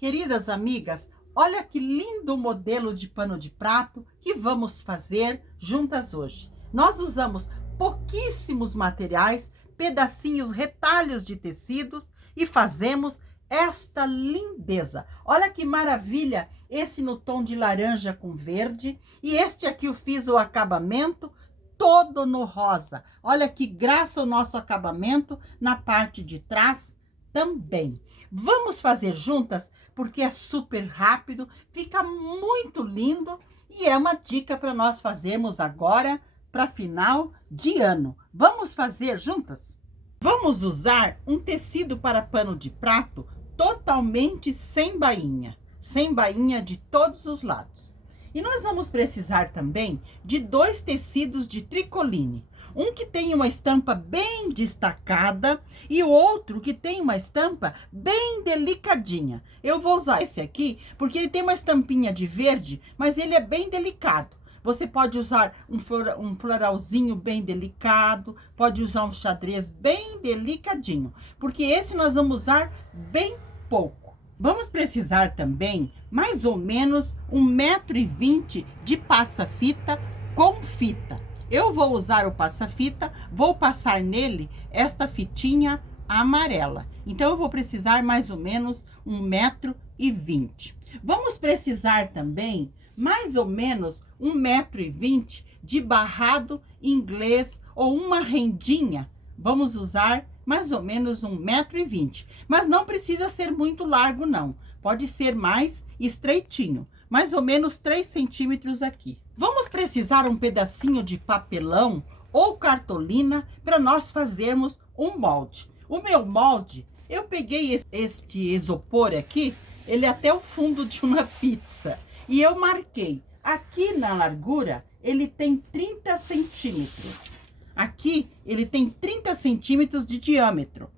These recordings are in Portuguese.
Queridas amigas, olha que lindo modelo de pano de prato que vamos fazer juntas hoje. Nós usamos pouquíssimos materiais, pedacinhos, retalhos de tecidos e fazemos esta lindeza. Olha que maravilha, esse no tom de laranja com verde e este aqui eu fiz o acabamento todo no rosa. Olha que graça o nosso acabamento na parte de trás também. Vamos fazer juntas porque é super rápido, fica muito lindo e é uma dica para nós fazermos agora para final de ano. Vamos fazer juntas? Vamos usar um tecido para pano de prato totalmente sem bainha de todos os lados. E nós vamos precisar também de 2 tecidos de tricoline. Um que tem uma estampa bem destacada e o outro que tem uma estampa bem delicadinha. Eu vou usar esse aqui porque ele tem uma estampinha de verde, mas ele é bem delicado. Você pode usar um floralzinho bem delicado, pode usar um xadrez bem delicadinho, porque esse nós vamos usar bem pouco. Vamos precisar também mais ou menos 1,20 m de passa-fita com fita. Eu vou usar o passa-fita, vou passar nele esta fitinha amarela. Então, eu vou precisar mais ou menos 1,20 m. Vamos precisar também mais ou menos 1,20 m de barrado inglês ou uma rendinha. Vamos usar mais ou menos 1,20 m. Mas não precisa ser muito largo, não. Pode ser mais estreitinho. Mais ou menos 3 centímetros aqui. Vamos precisar um pedacinho de papelão ou cartolina para nós fazermos um molde. O meu molde, eu peguei este isopor aqui, ele é até o fundo de uma pizza. E eu marquei, aqui na largura, ele tem 30 centímetros. Aqui, ele tem 30 centímetros de diâmetro.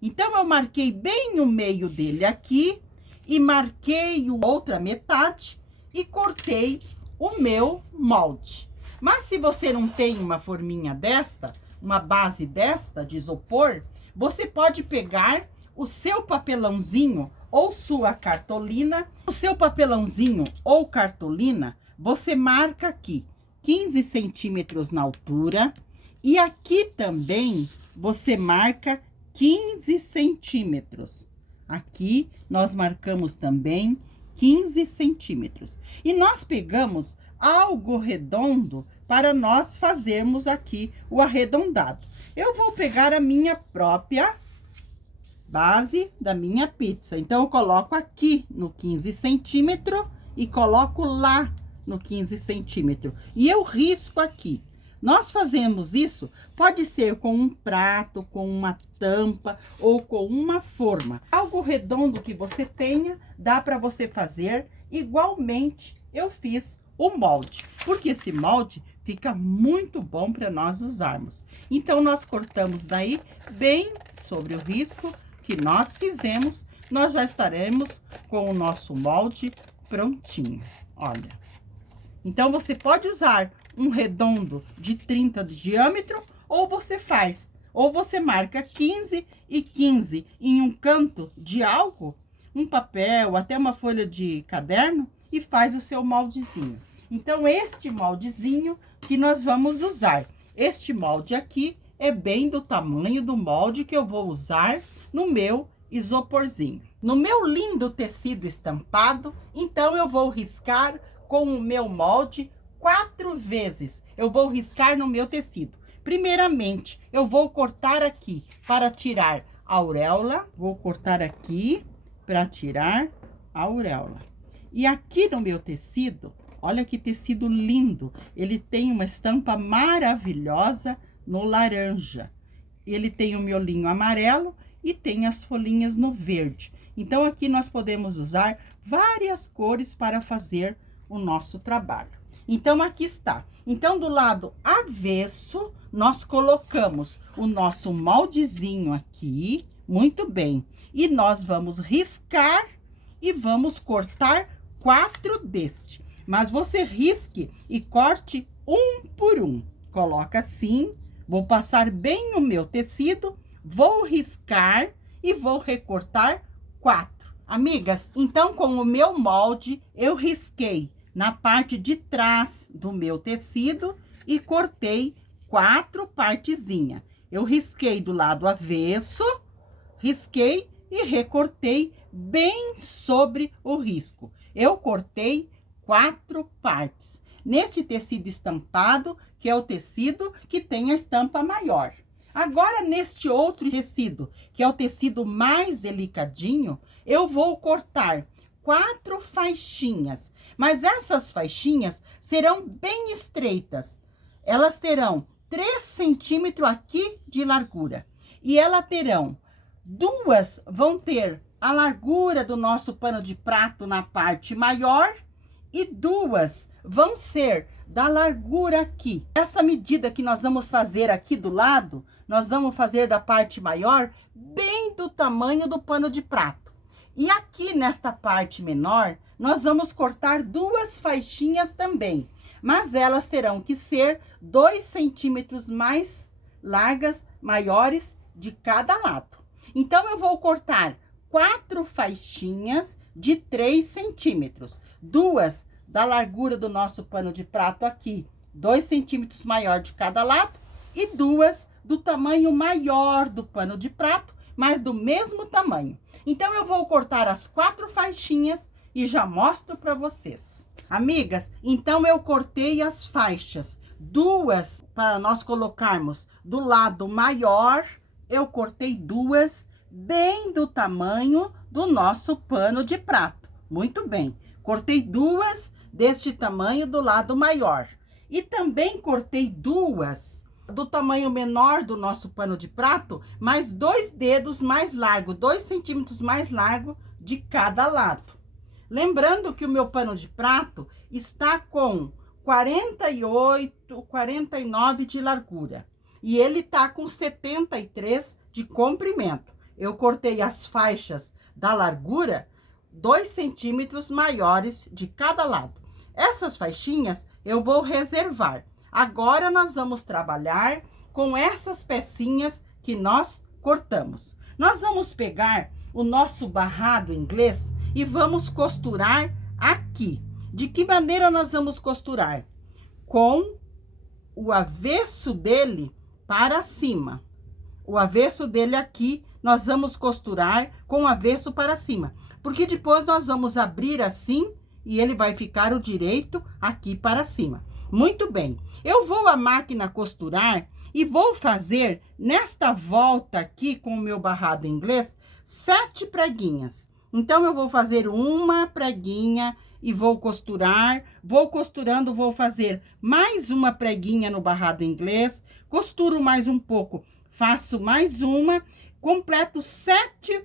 Então, eu marquei bem o meio dele aqui e marquei a outra metade e cortei o meu molde. Mas se você não tem uma forminha desta, uma base desta de isopor, você pode pegar o seu papelãozinho ou sua cartolina. O seu papelãozinho ou cartolina, você marca aqui 15 centímetros na altura e aqui também você marca 15 centímetros. Aqui nós marcamos também 15 centímetros. E nós pegamos algo redondo para nós fazermos aqui o arredondado. Eu vou pegar a minha própria base da minha pizza. Então, eu coloco aqui no 15 centímetros e coloco lá no 15 centímetros. E eu risco aqui. Nós fazemos isso, pode ser com um prato, com uma tampa ou com uma forma. Algo redondo que você tenha, dá para você fazer igualmente eu fiz o molde. Porque esse molde fica muito bom para nós usarmos. Então, nós cortamos daí bem sobre o risco que nós fizemos. Nós já estaremos com o nosso molde prontinho, olha. Então, você pode usar um redondo de 30 de diâmetro, ou você marca 15 e 15 em um canto de algo, um papel, até uma folha de caderno, e faz o seu moldezinho. Então, este moldezinho que nós vamos usar. Este molde aqui é bem do tamanho do molde que eu vou usar no meu isoporzinho. No meu lindo tecido estampado, então eu vou riscar com o meu molde 4 vezes. Eu vou riscar no meu tecido. Primeiramente, eu vou cortar aqui para tirar a auréola. Vou cortar aqui para tirar a auréola. E aqui no meu tecido, olha que tecido lindo. Ele tem uma estampa maravilhosa no laranja. Ele tem o miolinho amarelo e tem as folhinhas no verde. Então, aqui nós podemos usar várias cores para fazer o nosso trabalho. Então, aqui está. Então, do lado avesso, nós colocamos o nosso moldezinho aqui, muito bem. E nós vamos riscar e vamos cortar 4 deste. Mas você risque e corte um por um. Coloca assim, vou passar bem o meu tecido, vou riscar e vou recortar 4. Amigas, então com o meu molde, eu risquei na parte de trás do meu tecido e cortei 4 partezinhas. Eu risquei do lado avesso, risquei e recortei bem sobre o risco. Eu cortei 4 partes. Neste tecido estampado, que é o tecido que tem a estampa maior. Agora, neste outro tecido, que é o tecido mais delicadinho, eu vou cortar 4 faixinhas. Mas essas faixinhas serão bem estreitas. Elas terão 3 centímetros aqui de largura. E elas terão, 2 vão ter a largura do nosso pano de prato na parte maior e 2 vão ser da largura aqui. Essa medida que nós vamos fazer aqui do lado, nós vamos fazer da parte maior, bem do tamanho do pano de prato. E aqui nesta parte menor, nós vamos cortar 2 faixinhas também. Mas elas terão que ser 2 centímetros mais largas, maiores de cada lado. Então, eu vou cortar 4 faixinhas de 3 centímetros. 2 da largura do nosso pano de prato aqui, 2 centímetros maior de cada lado. E 2 do tamanho maior do pano de prato, mas do mesmo tamanho. Então, eu vou cortar as 4 faixinhas e já mostro para vocês. Amigas, então eu cortei as faixas. 2 para nós colocarmos do lado maior. Eu cortei 2 bem do tamanho do nosso pano de prato. Muito bem. Cortei 2 deste tamanho do lado maior. E também cortei 2 do tamanho menor do nosso pano de prato, mais 2 dedos mais largos, 2 centímetros mais largo de cada lado. Lembrando que o meu pano de prato está com 48, 49 de largura. E ele tá com 73 de comprimento. Eu cortei as faixas da largura 2 centímetros maiores de cada lado. Essas faixinhas eu vou reservar. Agora, nós vamos trabalhar com essas pecinhas que nós cortamos. Nós vamos pegar o nosso barrado inglês e vamos costurar aqui. De que maneira nós vamos costurar? Com o avesso dele para cima. O avesso dele aqui, nós vamos costurar com o avesso para cima. Porque depois nós vamos abrir assim e ele vai ficar o direito aqui para cima. Muito bem. Eu vou à máquina costurar e vou fazer nesta volta aqui com o meu barrado inglês 7 preguinhas. Então, eu vou fazer uma preguinha e vou costurar. Vou costurando, vou fazer mais uma preguinha no barrado inglês. Costuro mais um pouco, faço mais uma. Completo 7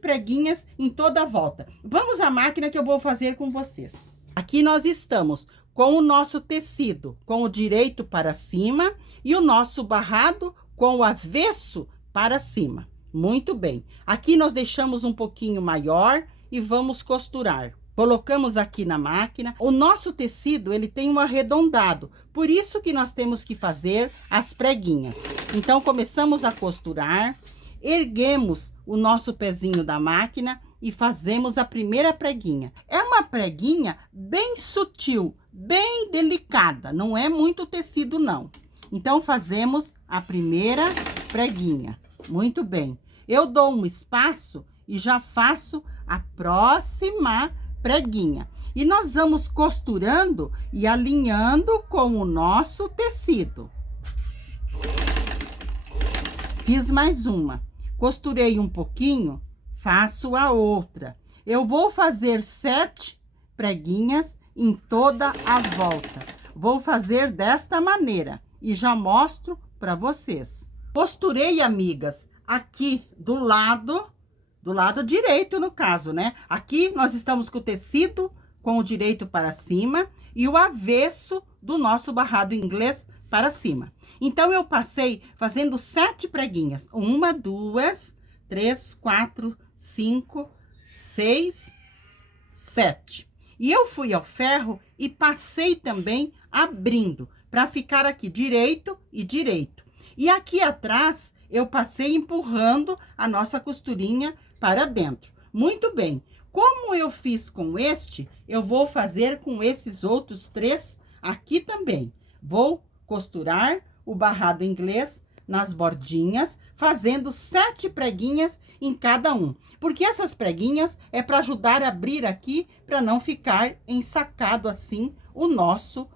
preguinhas em toda a volta. Vamos à máquina que eu vou fazer com vocês. Aqui nós estamos com o nosso tecido com o direito para cima e o nosso barrado com o avesso para cima. Muito bem. Aqui nós deixamos um pouquinho maior e vamos costurar. Colocamos aqui na máquina. O nosso tecido, ele tem um arredondado. Por isso que nós temos que fazer as preguinhas. Então, começamos a costurar. Erguemos o nosso pezinho da máquina e fazemos a primeira preguinha. É uma preguinha bem sutil, bem delicada. Não é muito tecido, não. Então, fazemos a primeira preguinha. Muito bem. Eu dou um espaço e já faço a próxima preguinha. E nós vamos costurando e alinhando com o nosso tecido. Fiz mais uma. Costurei um pouquinho, faço a outra. Eu vou fazer 7 preguinhas em toda a volta. Vou fazer desta maneira e já mostro para vocês. Costurei, amigas, aqui do lado direito, no caso, né? Aqui nós estamos com o tecido com o direito para cima e o avesso do nosso barrado inglês para cima. Então, eu passei fazendo 7 preguinhas. 1, 2, 3, 4, 5, 6, 7. E eu fui ao ferro e passei também abrindo, para ficar aqui direito e direito. E aqui atrás, eu passei empurrando a nossa costurinha para dentro. Muito bem. Como eu fiz com este, eu vou fazer com esses outros 3 aqui também. Vou costurar o barrado inglês nas bordinhas, fazendo 7 preguinhas em cada um. Porque essas preguinhas é para ajudar a abrir aqui, para não ficar ensacado assim o nosso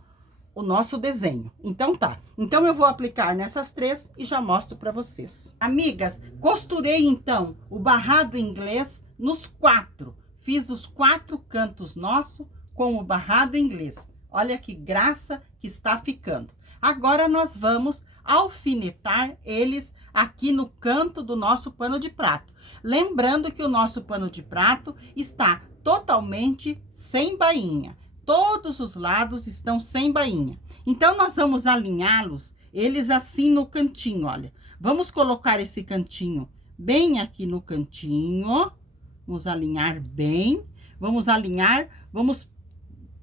desenho. Então tá. Então eu vou aplicar nessas 3 e já mostro para vocês. Amigas, costurei então o barrado inglês nos 4. Fiz os 4 cantos nosso com o barrado inglês. Olha que graça que está ficando. Agora nós vamos alfinetar eles aqui no canto do nosso pano de prato. Lembrando que o nosso pano de prato está totalmente sem bainha. Todos os lados estão sem bainha. Então, nós vamos alinhá-los, eles assim no cantinho, olha. Vamos colocar esse cantinho bem aqui no cantinho. Vamos alinhar bem. Vamos alinhar, vamos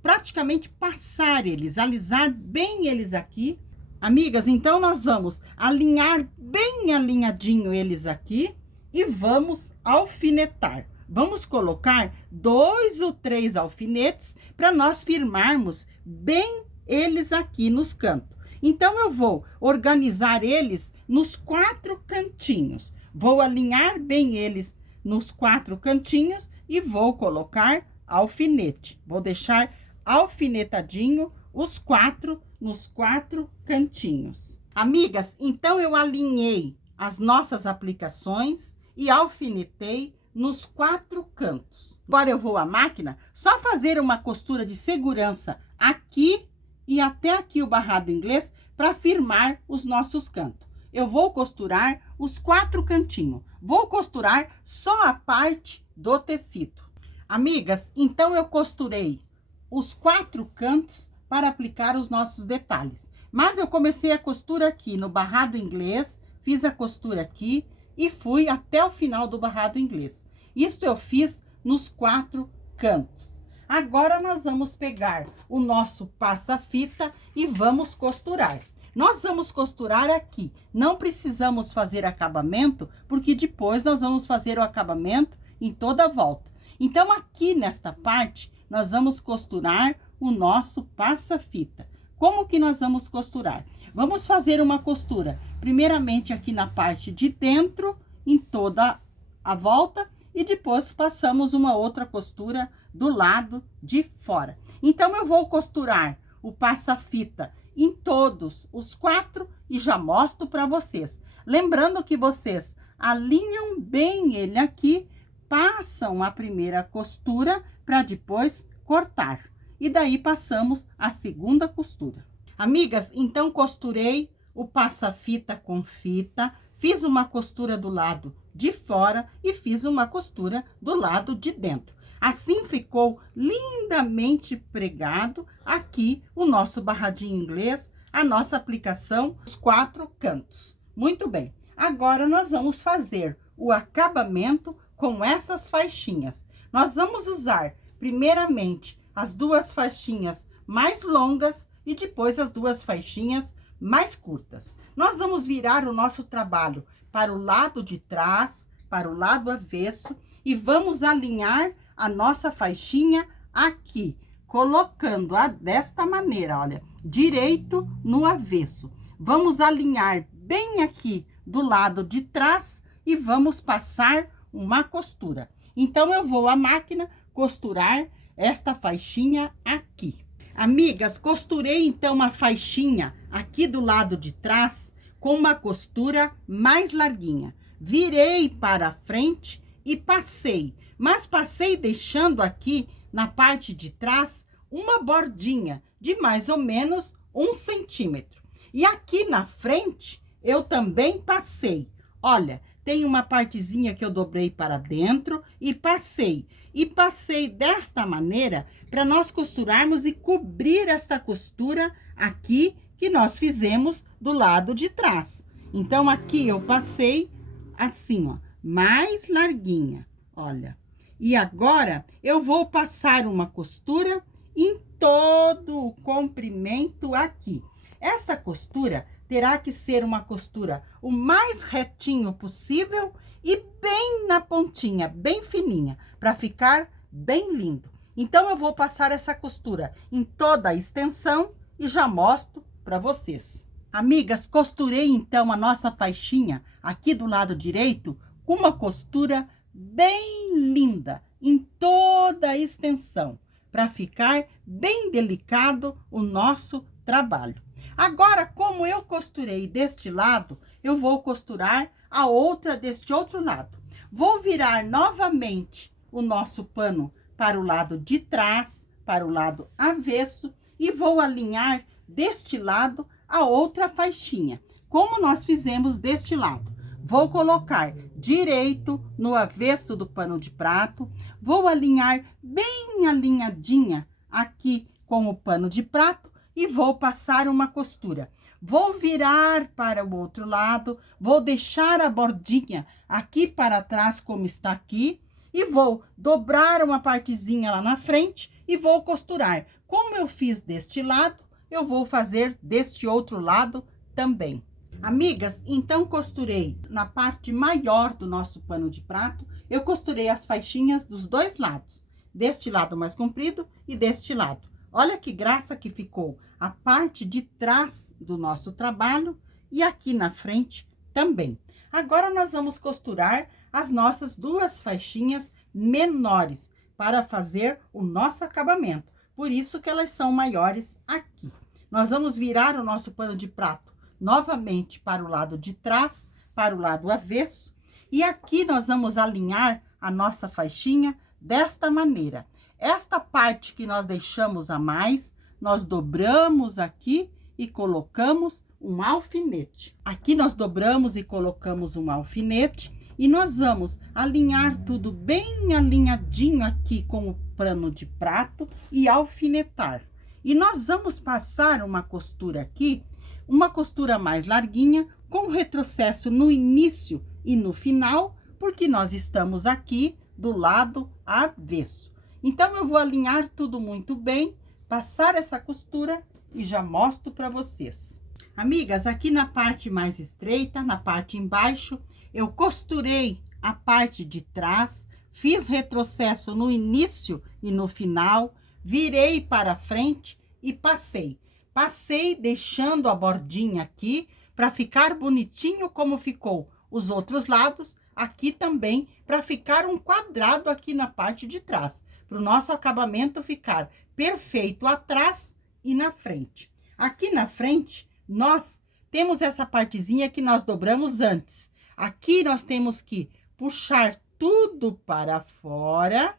praticamente passar eles, alisar bem eles aqui. Amigas, então nós vamos alinhar bem alinhadinho eles aqui e vamos alfinetar. Vamos colocar 2 ou 3 alfinetes para nós firmarmos bem eles aqui nos cantos. Então, eu vou organizar eles nos 4 cantinhos. Vou alinhar bem eles nos 4 cantinhos e vou colocar alfinete. Vou deixar alfinetadinho os 4 nos 4 cantinhos. Amigas, então eu alinhei as nossas aplicações e alfinetei nos 4 cantos. Agora eu vou à máquina só fazer uma costura de segurança aqui e até aqui o barrado inglês para firmar os nossos cantos. Eu vou costurar os 4 cantinhos. Vou costurar só a parte do tecido. Amigas, então eu costurei os 4 cantos para aplicar os nossos detalhes. Mas eu comecei a costura aqui no barrado inglês, fiz a costura aqui e fui até o final do barrado inglês. Isso eu fiz nos 4 cantos. Agora, nós vamos pegar o nosso passa-fita e vamos costurar. Nós vamos costurar aqui. Não precisamos fazer acabamento, porque depois nós vamos fazer o acabamento em toda a volta. Então, aqui nesta parte, nós vamos costurar o nosso passa-fita. Como que nós vamos costurar? Vamos fazer uma costura, primeiramente aqui na parte de dentro, em toda a volta, e depois passamos uma outra costura do lado de fora. Então, eu vou costurar o passa-fita em todos os 4 e já mostro para vocês. Lembrando que vocês alinham bem ele aqui, passam a primeira costura para depois cortar. E daí passamos a segunda costura. Amigas, então costurei o passa-fita com fita, fiz uma costura do lado de fora e fiz uma costura do lado de dentro. Assim ficou lindamente pregado aqui o nosso barradinho inglês, a nossa aplicação, os 4 cantos. Muito bem, agora nós vamos fazer o acabamento com essas faixinhas. Nós vamos usar primeiramente as 2 faixinhas mais longas e depois as 2 faixinhas mais curtas. Nós vamos virar o nosso trabalho para o lado de trás, para o lado avesso e vamos alinhar a nossa faixinha aqui, colocando-a desta maneira, olha, direito no avesso. Vamos alinhar bem aqui do lado de trás e vamos passar uma costura. Então, eu vou à máquina costurar esta faixinha aqui. Amigas, costurei então uma faixinha aqui do lado de trás com uma costura mais larguinha. Virei para frente e passei, mas passei deixando aqui na parte de trás uma bordinha de mais ou menos 1 centímetro. E aqui na frente eu também passei. Olha, tem uma partezinha que eu dobrei para dentro e passei. E passei desta maneira para nós costurarmos e cobrir esta costura aqui que nós fizemos do lado de trás. Então, aqui eu passei assim, ó, mais larguinha, olha. E agora, eu vou passar uma costura em todo o comprimento aqui. Esta costura terá que ser uma costura o mais retinho possível e bem na pontinha, bem fininha, para ficar bem lindo. Então, eu vou passar essa costura em toda a extensão e já mostro para vocês. Amigas, costurei então a nossa faixinha aqui do lado direito com uma costura bem linda em toda a extensão, para ficar bem delicado o nosso trabalho. Agora, como eu costurei deste lado, eu vou costurar a outra deste outro lado. Vou virar novamente o nosso pano para o lado de trás, para o lado avesso, e vou alinhar deste lado a outra faixinha, como nós fizemos deste lado. Vou colocar direito no avesso do pano de prato, vou alinhar bem alinhadinha aqui com o pano de prato e vou passar uma costura. Vou virar para o outro lado, vou deixar a bordinha aqui para trás como está aqui e vou dobrar uma partezinha lá na frente e vou costurar. Como eu fiz deste lado, eu vou fazer deste outro lado também. Amigas, então costurei na parte maior do nosso pano de prato, eu costurei as faixinhas dos dois lados, deste lado mais comprido e deste lado. Olha que graça que ficou a parte de trás do nosso trabalho e aqui na frente também. Agora, nós vamos costurar as nossas duas faixinhas menores para fazer o nosso acabamento. Por isso que elas são maiores aqui. Nós vamos virar o nosso pano de prato novamente para o lado de trás, para o lado avesso. E aqui nós vamos alinhar a nossa faixinha desta maneira. Esta parte que nós deixamos a mais, nós dobramos aqui e colocamos um alfinete. Aqui nós dobramos e colocamos um alfinete. E nós vamos alinhar tudo bem alinhadinho aqui com o pano de prato e alfinetar. E nós vamos passar uma costura aqui, uma costura mais larguinha, com retrocesso no início e no final, porque nós estamos aqui do lado avesso. Então, eu vou alinhar tudo muito bem, passar essa costura e já mostro para vocês. Amigas, aqui na parte mais estreita, na parte embaixo, eu costurei a parte de trás, fiz retrocesso no início e no final, virei para frente e passei. Passei deixando a bordinha aqui para ficar bonitinho como ficou os outros lados, aqui também para ficar um quadrado aqui na parte de trás, para o nosso acabamento ficar perfeito atrás e na frente. Aqui na frente, nós temos essa partezinha que nós dobramos antes. Aqui nós temos que puxar tudo para fora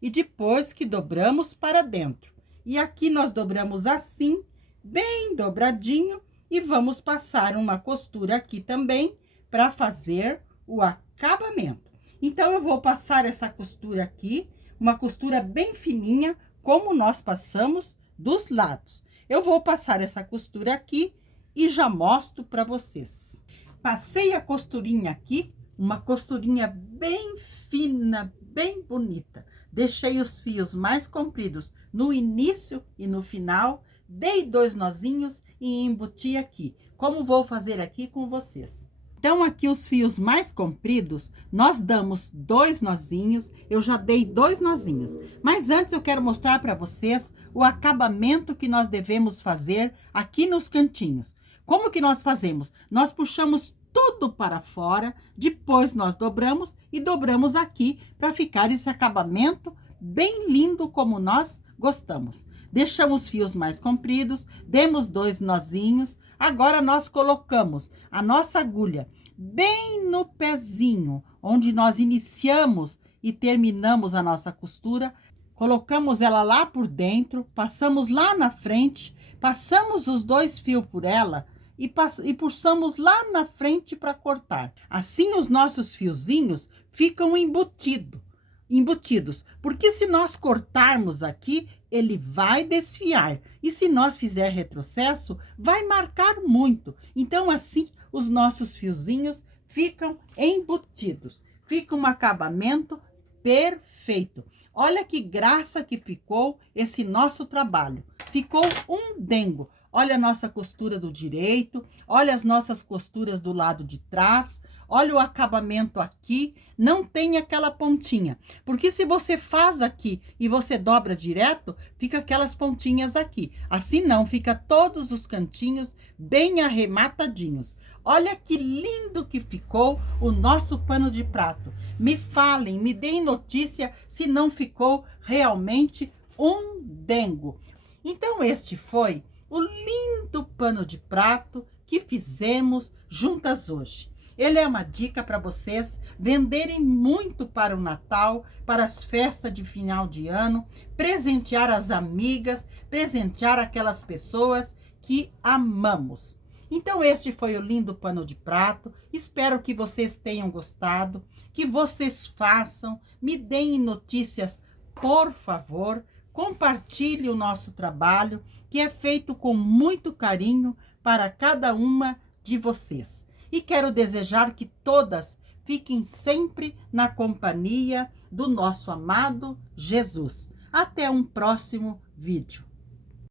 e depois que dobramos para dentro. E aqui nós dobramos assim, bem dobradinho, e vamos passar uma costura aqui também para fazer o acabamento. Então, eu vou passar essa costura aqui, uma costura bem fininha, como nós passamos dos lados. Eu vou passar essa costura aqui e já mostro para vocês. Passei a costurinha aqui, uma costurinha bem fina, bem bonita. Deixei os fios mais compridos no início e no final, dei 2 nozinhos e embuti aqui, como vou fazer aqui com vocês. Então, aqui os fios mais compridos, nós damos 2 nozinhos, eu já dei 2 nozinhos. Mas antes eu quero mostrar para vocês o acabamento que nós devemos fazer aqui nos cantinhos. Como que nós fazemos? Nós puxamos tudo para fora, depois nós dobramos e dobramos aqui para ficar esse acabamento bem lindo como nós gostamos. Deixamos fios mais compridos, demos 2 nozinhos. Agora nós colocamos a nossa agulha bem no pezinho, onde nós iniciamos e terminamos a nossa costura. Colocamos ela lá por dentro, passamos lá na frente, passamos os 2 fios por ela e puxamos lá na frente para cortar. Assim, os nossos fiozinhos ficam embutidos, porque se nós cortarmos aqui, ele vai desfiar. E se nós fizer retrocesso, vai marcar muito. Então, assim, os nossos fiozinhos ficam embutidos. Fica um acabamento perfeito. Olha que graça que ficou esse nosso trabalho. Ficou um dengo. olha a nossa costura do direito, olha as nossas costuras do lado de trás, olha o acabamento aqui, não tem aquela pontinha. Porque se você faz aqui e você dobra direto, fica aquelas pontinhas aqui. Assim não, fica todos os cantinhos bem arrematadinhos. Olha que lindo que ficou o nosso pano de prato. Me falem, me deem notícia se não ficou realmente um dengo. Então este foi o lindo pano de prato que fizemos juntas hoje. Ele é uma dica para vocês venderem muito para o Natal, para as festas de final de ano, presentear as amigas, presentear aquelas pessoas que amamos. Então este foi o lindo pano de prato. Espero que vocês tenham gostado, que vocês façam, me deem notícias, por favor. Compartilhe o nosso trabalho, que é feito com muito carinho para cada uma de vocês. E quero desejar que todas fiquem sempre na companhia do nosso amado Jesus. Até um próximo vídeo.